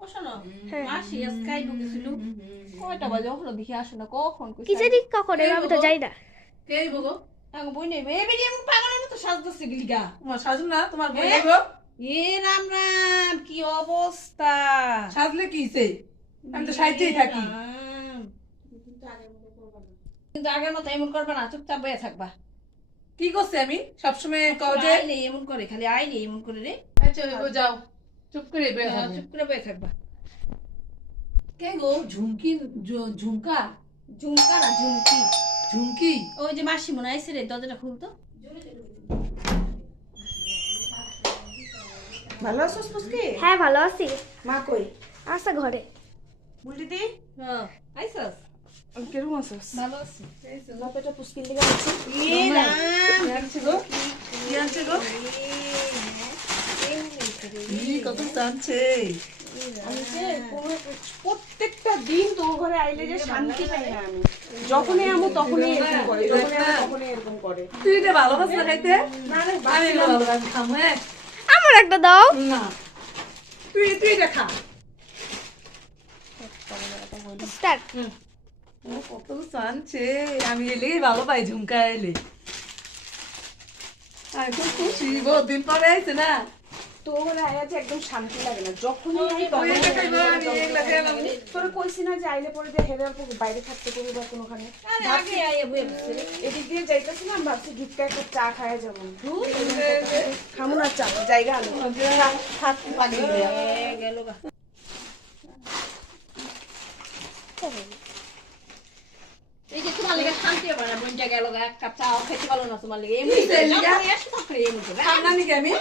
ও শোনো হ্যাঁ। মাসি আজকে আইবো গেছিল কয়টা বাজে ওখানে দেখি আসে না কখন কইছে কি জানি কখন এর আমি তো যাই না। কে আইবো গো? আগে বই নেবে এবে যে পাগলের মতো সাজতেছে গিলিগা তোমার সাজু না, তোমার বই হ্যাঁ? আইবো? এ রাম রাম কি অবস্থা সাজলে কি হইছে? আমি তো সাইজেই থাকি। রাম। কিন্তু আগের মতো এমন করবে না চুপচাপ বয়ে থাকবা কি করছে আমি? সবসময় কও যে আইলে এমন করে খালি আইলে এমন করে রে আচ্ছা হইবো যাও। চুপ করে বের হবে। চুপ করে বয়ে থাকবা কে গো? ঝুমকি ঝুমকা ঝুমকা না ঝুমকি ঝুমকি ওই যে মাসি মনে আইছে রে দরজাটা খুলতো ভালো আছোস পুচকি? হ্যাঁ ভালো আছি। মা কই? আচ্ছা ঘরে। বুলটি দি হ্যাঁ আইছস কেরম আছোস? ভালো আছি বাপেটা পুচকির দিকে আছে। এ রাম কি আনছে গো? কি আনছে গো? ই কত টানছে। আমি যে প্রত্যেকটা দিন তোর ঘরে আইলে যে শান্তি পাই না আমি। যখনই আমু তখনই এরকম করে, তখনই এরকম করে। তুই এটা ভালোবাসা খাইতে? না রে আমি এটা ভালোবাসি খামু হ্যাঁ? আমার একটা দাও। না। তুই এটা খা। স্টার্ট। ও কত টানছে। আমি এলেই ভালো পাই ঝুমকা এলে। আর খুব খুশি বহুত দিন পরে আইছে না। তোর ঘরে আয়া যে একদম শান্তি লাগে না। যখনই আই ওই তখনই এটা খাইবো আমি এগুলা খেলাম। তোর কইছি না যে আইলে পরে যে হেরে অল্প বাইরে থাকতে করবি বা কোনোখানে। আরে আগে আইয়া বয়ে বসে রে এদিক দিয়ে যাইতেছিলাম ভাবছি গিফটটা একটা চা খাওয়া যাবো খামু না চা জায়গা আনো হাত পানি দিয়া। গেল গা এই যে তোমার লেগে শান্তি হবে না বোনটা গেল গা এক কাপ চাও খেতে পারলো না তোমার লেগে এমনি কি চাই লিগা? এসে থাকলে এমনি খাম না নাকি আমি?